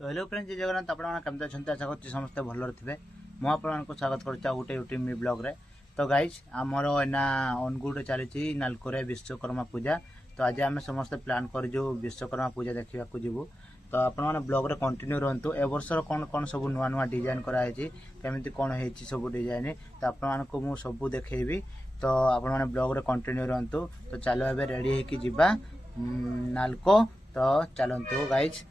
तो hello friends, जय जगन्नाथ। आपन केमती अच्छा आशा कर समस्ते भलर थे। मुझे आपको स्वागत करुच्चा गोटे यूट्यूब ब्लॉग रे। तो गाइज आमर एना अनुगुड़ चली नालकोरे विश्वकर्मा पूजा। तो आज आम समस्ते प्लान कर विश्वकर्मा पूजा देखा जीवु। तो आपने ब्लॉग रे कंटिन्यू रहतु। ए वर्षर कौन कौन सब नुआ नुआ डिजाइन कराई केमी कौन हो सब डिजाइन तो आपको मुझे सब देखी। तो आपने ब्लॉग रे कंटिन्यू रहतु। तो चलो ए रेडी होगा नालको। तो चलतु गाइज।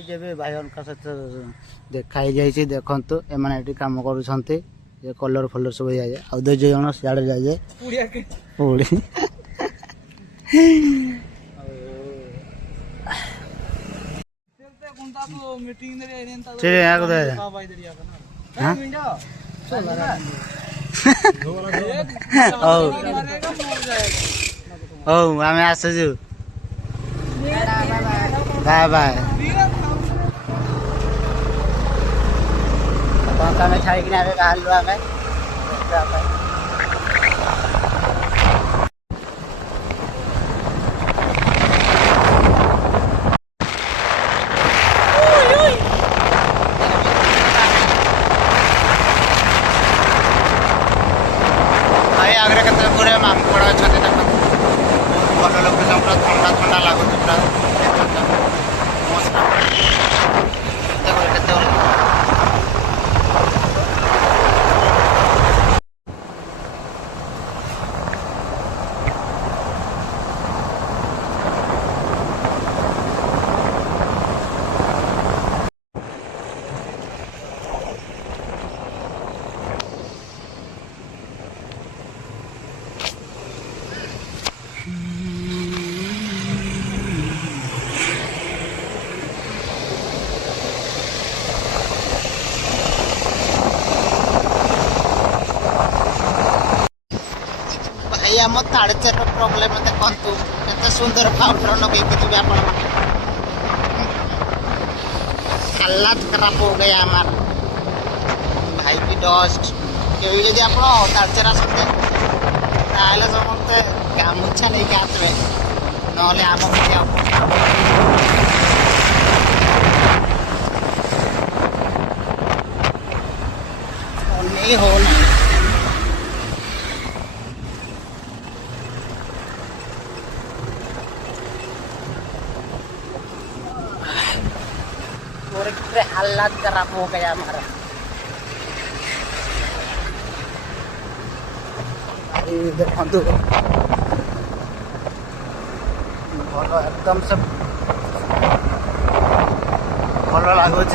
जब भाई सहित देखाई जाइए देखु एम कम कर कलर फलर सब जाए आ 2 जन सियाड़े जाए आम आसुचु बाय बाय आम छाड़ी बाहर आम भाई आगे के पूरे मामकड़ अच्छा बहुत भल लोकेशन पूरा ठंडा ठंडा लगुच पूरा आम ताड़चेर प्रोब्लेम देखु के सुंदर पाउडर लगे आप हालत खराब हो गया हमार भाई की डस्ट के जब आप ताड़चेर आसते समस्ते गामुछा लेके आसवे ना आम नहीं हो ना पूरे हालात खराब हो गया हमारा। देखु भल एकदम से भल लगुच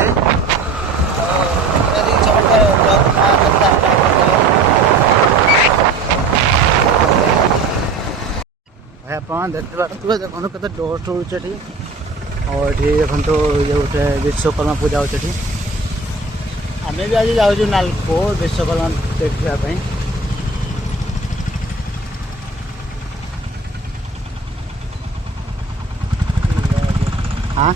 भाई आप देखते देखो के डस्ट हो और ये देखो ये गोटे विश्वकर्मा पूजा होती आम भी आज जाऊँ नालको विश्वकर्मा देखापी। हाँ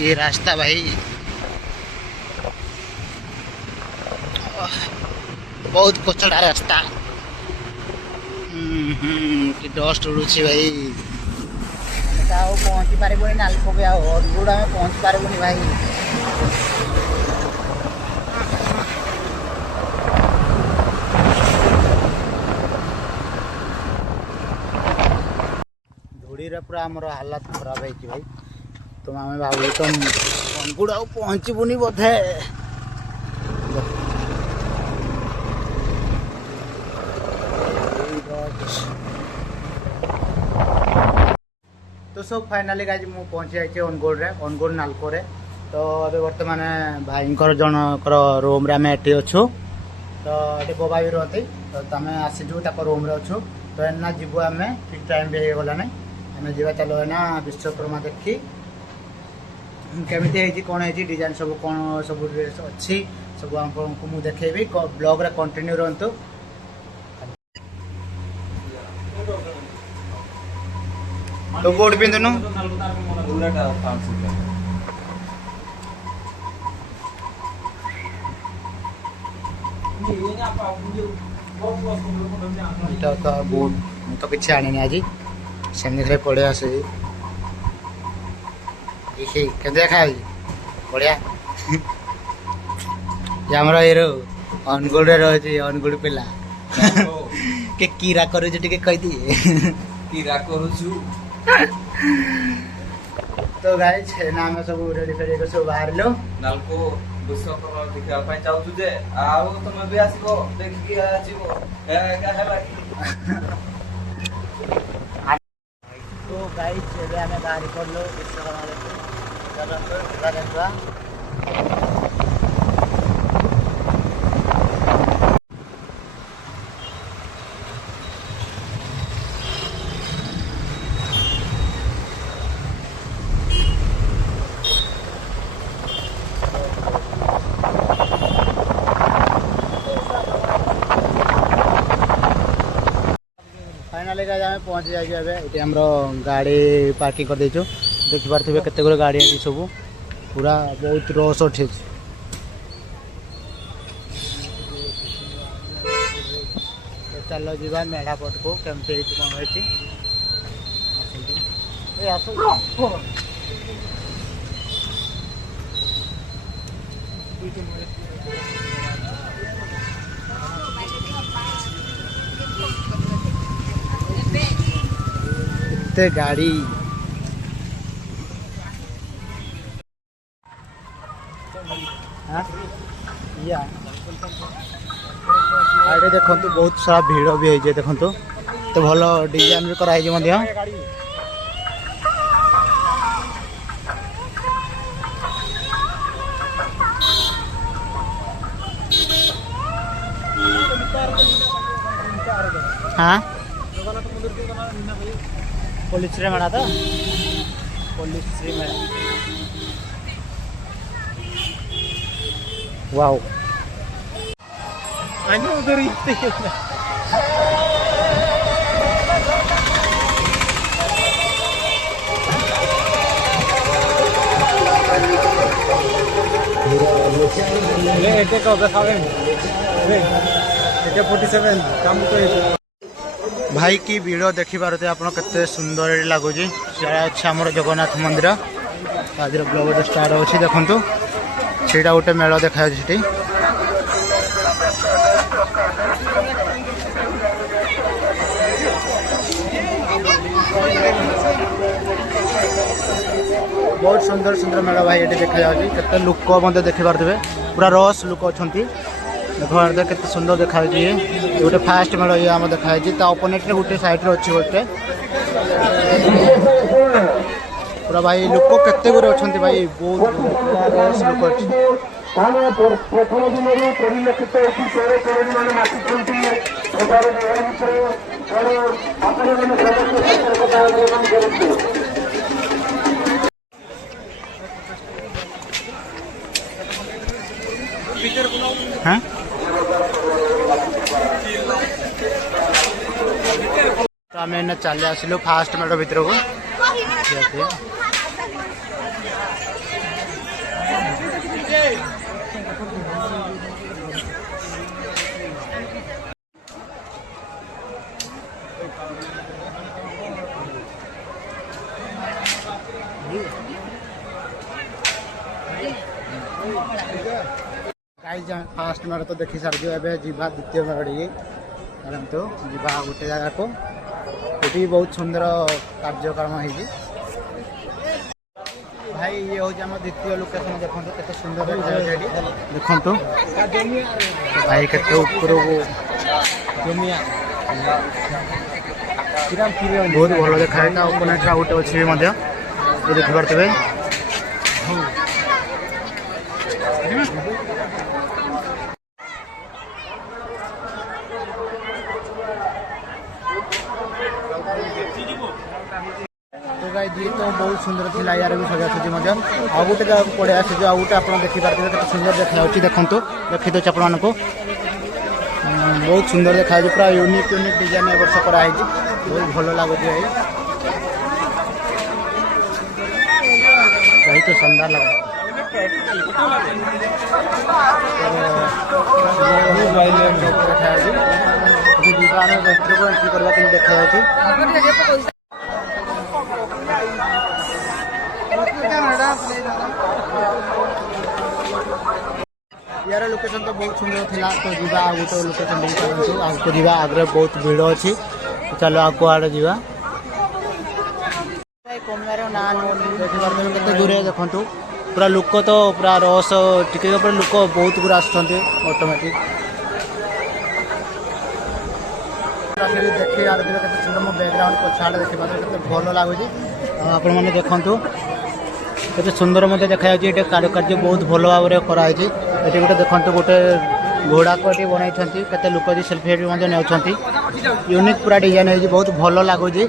ये रास्ता भाई बहुत कचड़ा रास्ता कि डस्ट उड़ुची भाई पहुँची पारे नालको भी अनुगुड़ आम पहुँची पारे भाई। धूड़ी पूरा आमर हालत खराब है भाई। तो आम भाव तो अनुगुड़ आ पहुँचबुनि बोधे। तो सब फाइनाली गाइज मु पहुँची जाइए अनुगुड़ नालको रे। तो अभी बर्तमान भाई जनकर रूम रे आम एटी अच्छु। तो ये बोबा भी रहती तो आम आसीजु रूम रे अच्छु। तो एना जीव आम ठीक टाइम भी हो गलानी आम जा चलो ना विश्वकर्मा देखी केमी कौन है डिजाइन सब कौन सब ड्रेस अच्छी सब आपको मुझे देखेबी ब्लॉग रे कंटिन्यू रहतु। तो कोड पिंधुनु बोर्ड तो किसी आनी आज सेमती पड़े आस के देखा बढ़िया आमर ये अनुगुड़ रही अनुगुड़ पिला के कीरा कर कहीदी कीरा करूछु। तो गाइस ना हम सब रेडी फेडी सब बाहर लो नालको विश्वकर्मा देखा पाई चाहू जे आउ तुम भी आसीबो देखि आजीबो ए का हैला तो गाइस एबे हमें बाहर पड़लो विश्वकर्मा देखो चलो तो देखा फाइनाली गाइस आम पहुँच जाइए ये आम गाड़ी पार्किंग कर देचु देखि पारे केते गुड़े गाड़ी है सब पूरा बहुत रस उठे चलो जीवा मेढ़ा पट को केमती कौन होती गाड़ी आड़े देखु बहुत सारा भीड़ भी है देखु तो भल डिजाइन भी कराई हाँ पुलिस रे मेला तो पुलिस रे मेला वाओ आने उधर ही ले एटे को देखावे ले एटे 47 काम तो भाई की भिड़ देखी पारे आप केते सुंदर लगुच अच्छे आम जगन्नाथ मंदिर आज ब्लॉग स्टार्ट अच्छी देखु सीटा गोटे मेला देखा से बहुत सुंदर सुंदर मेला भाई ये देखा जाते लोक मत देखी पारे पूरा रस लोक अच्छा देखो के सुंदर देखा गोटे फास्ट मेला ये आम देखाई अपोनेट गोटे साइड अच्छी गोटे पूरा भाई लोक केते गुरे अच्छा भाई बहुत लोक हाँ तो आम एने चली आसिलु फास्ट मेढ़ भितर को फास्ट मेढ़ तो देखी सारी जीवा द्वितीय मेढ़ तो जीवा गोटे जगह को ये बहुत सुंदर कार्यक्रम है भाई ये हूँ आम द्वितीय लोकेशन देखो के सुंदर देखु भाई के बहुत भल देखा ओपोनेट गोटे अच्छे देखी पारे तो गाइस ये तो बहुत सुंदर थिला यार भी सजासजी मजा आ गोटे जगह पड़े आसे जो आ गोटे आप देखि पार्थिबे केते सुंदर देखा होची देखंतु देखि दो आपण मानको बहुत सुंदर देखा है पूरा यूनिक डिजाइन ए वर्ष करा है बहुत भलो लागो जे सही तो शानदार लगा देखा यार लोकेशन तो बहुत सुंदर थिला तो जीवा आ गोटे लोकेशन देख पारंतु आगको जीवा आगरे बहुत भीड़ अछि चलो आगको आड़े जीवा कमियार ना देखि पारबे केते दूरे देखंतु पूरा लोक तो पूरा रस टिके ऊपर लोक बहुत पूरा आछथंते ऑटोमेटिक देखि यार केते सुंदर मो बैकग्राउंड पछाड़ देखि पारबे केते भलो लागुजी आपण माने देखंतु केते सुंदर मते देखा जाय एटे कारुकार्य बहुत भलो भाव रे करा है एटी गोटे देखंतु गोटे घोड़ा को एटी बनाई छंती केते लोक जी सेल्फी एटी मजे नेउ छंती यूनिक पूरा डिजाइन है बहुत भलो लागो जी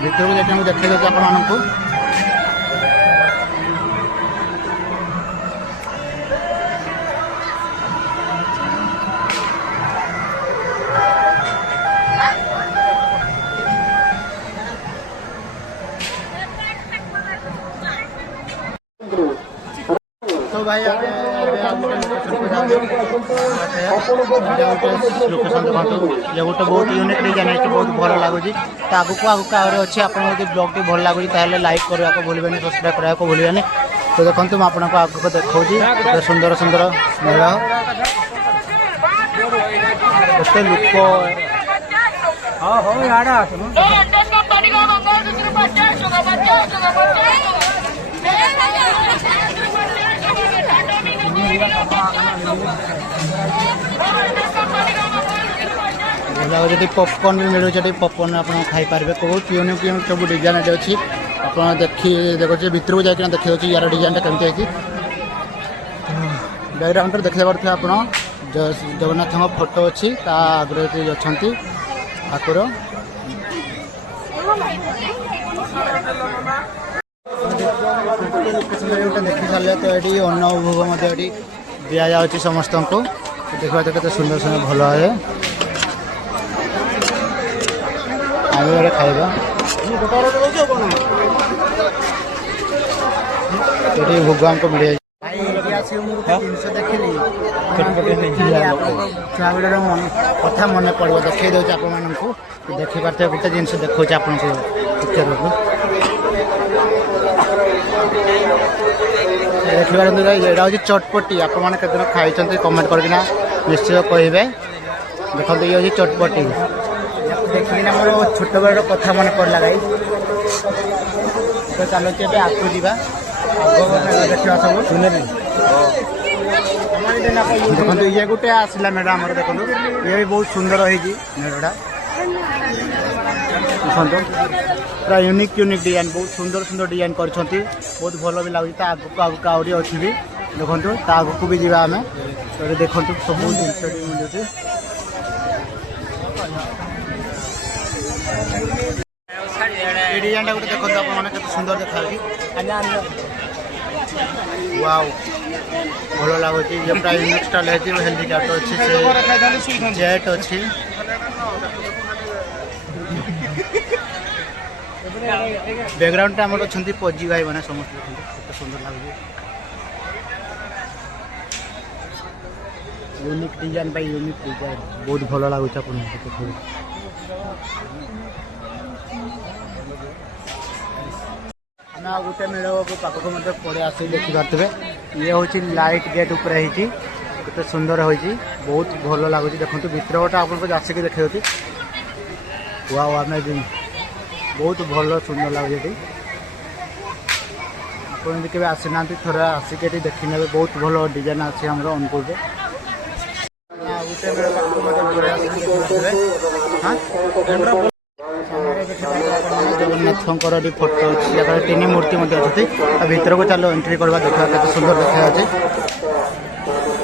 भीतर को जेटा हम देखै दे आपण मानकु तो भाई लोकेशन देखो ये गोटे बहुत यूनिक डिजाइन है बहुत भल लगुच तो आगक अच्छे आप ब्लॉग टी भल लगुच लाइक करने को भूलें सब्सक्राइब करने को भूलें तो देखो मैं आपको आगक देखा सुंदर सुंदर मेला एत लोक जी पॉपकॉर्न भी मिलूँ पॉपकॉर्न आप खाई पारे बहुत यूनिक यूनिक सब डिजाइन अच्छी आप देखिए भितर को जाकर देखिए यार डिजाइन कमी है बैकग्राउंड देखा पारे आप जगन्नाथ फोटो अच्छी आगे अच्छा ठाकुर देखी सारे तो ये अन्न भोग दि जाऊँगी समस्त को देखा तो केते सुंदर सुंदर भल है आगे खाइबा ये भगवान को मिले जिनस देखिली छुआ बेलर कथा मन पड़ो देखी दूसरे आपको देखी पारे गोटे जिन देखा आपको देखिए यहाँ हूँ चटपटी आप खाई कमेंट करना निश्चय कहे देखो ये हूँ चटपटी देखिए मोर छोट बेलर कथा मन पड़ा गाई तो चलो आगू जा देखा सब देखो ये गोटे आसला मेढ़ आम देखो ये भी बहुत सुंदर है मेढ़ा देखो पूरा यूनिक यूनिक डिजाइन बहुत सुंदर सुंदर डिजाइन कर बहुत भल भी लगुच आगक आगक आउरी अच्छी भी देखो आगक भी जावा आम तो देखो सब जिन मिलूँ डिजाइन गोटे देखो आप सुंदर देखा वाओ भल लगुच ये पूरा यूनिक स्टाइल है हेलिकप्टर अच्छी जेट अच्छी बैकग्राउंड आम अच्छा पजी भाई मैंने समस्त सुंदर लगे unique design by unique design बहुत भल लगुच आप गोटे मेढ़ पाखक पड़े आस देखी पारे ये हूँ लाइट गेट उपर होते सुंदर हो बहुत भल लगुच देखो भितर गोटे आपको आसिक देखी वाओ अमेजिंग बहुत भल सुंदर लगे आप के आसीना थोड़ा आसिक देखी ने बहुत भल डिजाइन अच्छे आम अनुकूल जगन्नाथ फोटो अच्छी तीन मूर्ति अच्छी भीतर को चलो एंट्री करवा देखा के सुंदर देखा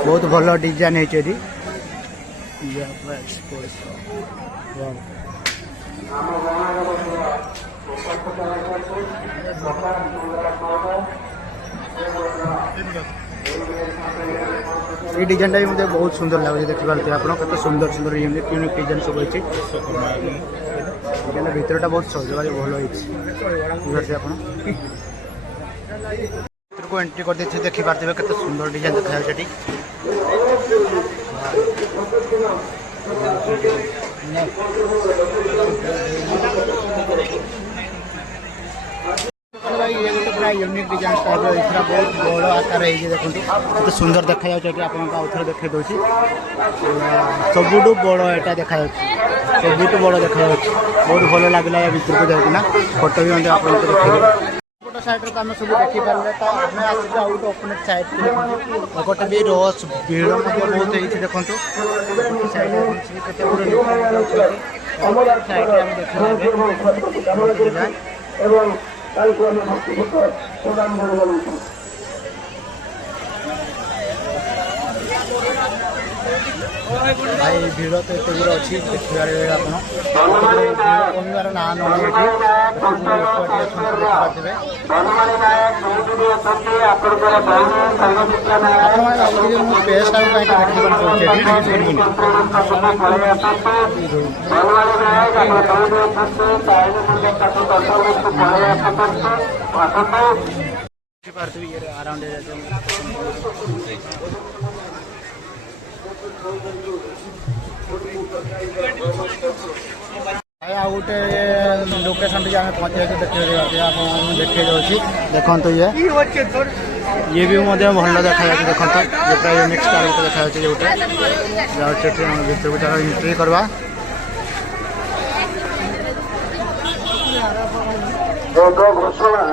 बहुत भल डिजाइन है। ये डिजाइन भी मुझे बहुत सुंदर लगे देखिए आप सुंदर सुंदर यूनिक यूनिक डिजाइन सब अच्छी डिजाइन भितरटा बहुत सजवाज भल होती आप को एंट्री कर देखिए केते सुंदर डिजाइन देखा जाए ये गोटे पूरा यूनिक डिजाइन टाइप बहुत बड़ आकार देखो तो सुंदर देखा जाए आपको देखे दूसरी सबुठ बड़ यहाँ देखा सबुठ बड़ देखा बहुत भल लगे या भितर को जाना फोटो भी आप फोटो साइड आम सब देखिपारे तो आम आस अपोनेट साइड गोटे भी रस भिड़ बहुत होती देखो भाई भिड़ तो एत गुड़ अच्छी देखिए आप कमिबार ना अराउंड आ गोटे लोकेशन टी आम पहुँचे देखिए देखो तो ये भी भल देखा जाए देखो ये प्राय यूनिक स्टाइल देखा जाए गोटे भर को जगह एंट्री करवा घोषणा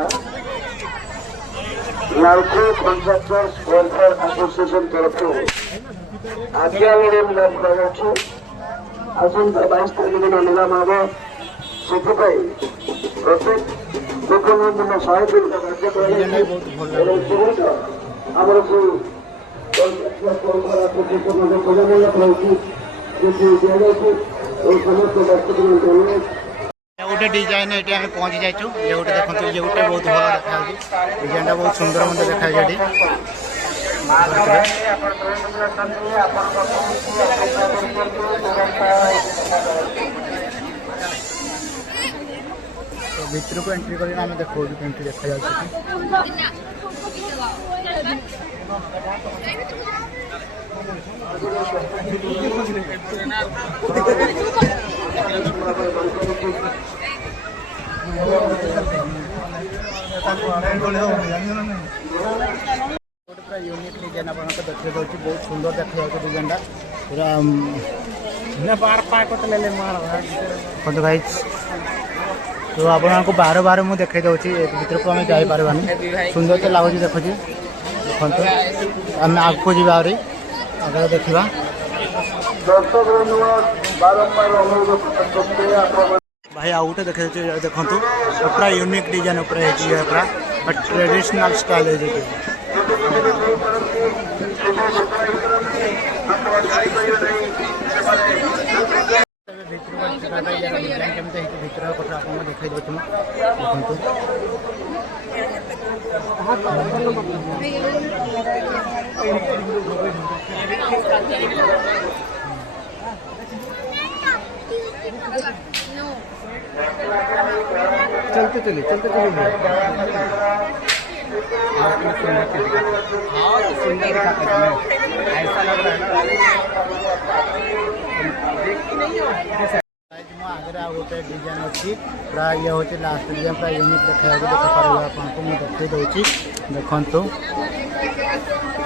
लालपुर कॉन्ट्रैक्टर्स वेलफेयर एसोसिएशन तरफ आज्ञा निलाम कर आसंता 22 तारीख दिन निलाम हम से प्रत्येक दुकान 100 दिन गोटे डिजाइन ये आम पहुँची जाइए ये गोटे देखो ये गोटे बहुत भल देखा डिजाइन बहुत सुंदर मत देखा भितर को एंट्री कर आम देखो एंट्री देखा जाए पूरा यूनिक डिजाइन आप देखिए बहुत सुंदर देखा जाए डिजाइन पूरा भाई तो आपको बार बार मुझे देखा भर को आम जापारानी सुंदर तो लगुच देखुची देखते आम आगे जी आगे देखा भाई आउ गोटे देखे देखो पूरा यूनिक डिजाइन पूरा ट्रेडिशनल स्टाइल है भितर कथा आपको देखा देखो चलते चलिए ऐसा लग रहा है आगे आ गोटे डिजाइन अच्छी प्राय ये हूँ लास्ट डिजाइन प्राय यूनिक देखा देखिए आपको मुझे देखते दूसरी देखो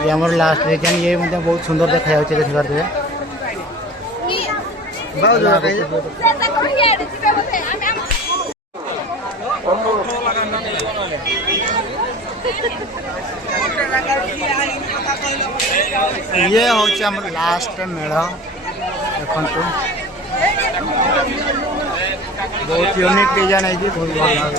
ये आम लास्ट डिजाइन ये बहुत सुंदर देखा देखिए ये हूँ लास्ट मेढ़ देखो बहुत यूनिक डिजाइन है बहुत भल